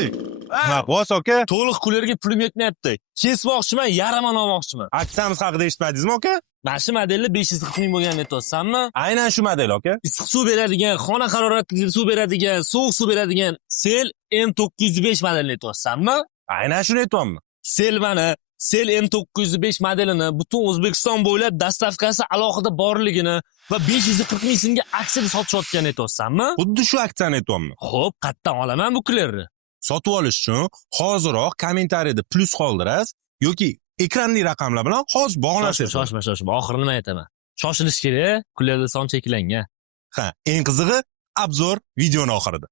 Ey! Bos aka. To'liq kulerga pulim yetmayapti. Kesmoqchiman, yarimini olmoqchiman. Aksiyamiz haqida eshitmadingizmi aka? Mana shu modelni 540 ming bo'lganini aytyapsanmi? Aynan shu model aka. Issiq suv beradigan, xona haroratida suv beradigan, sovuq suv beradigan Sel M905 modelini aytyapsanmi? Aynan shuni aytyapman. Sel M905 modelini butun O'zbekiston bo'ylab dastavkasi alohida borligini va 540 ming so'mga aksiyada sotishayotganini aytyapsanmi? Xuddi shu aksiyani aytyapman. Xo'p, qayerdan olaman bu kulerni? Sotib olish uchun hoziroq kommentariyada plus qoldirasiz yoki ekranli raqamlar bilan hozir bog'lanasiz. Shoshma. Oxiri nima aytaman? Shoshilish kerak, kulerning soni cheklangan. Ha, eng qizig'i obzor videoning oxirida.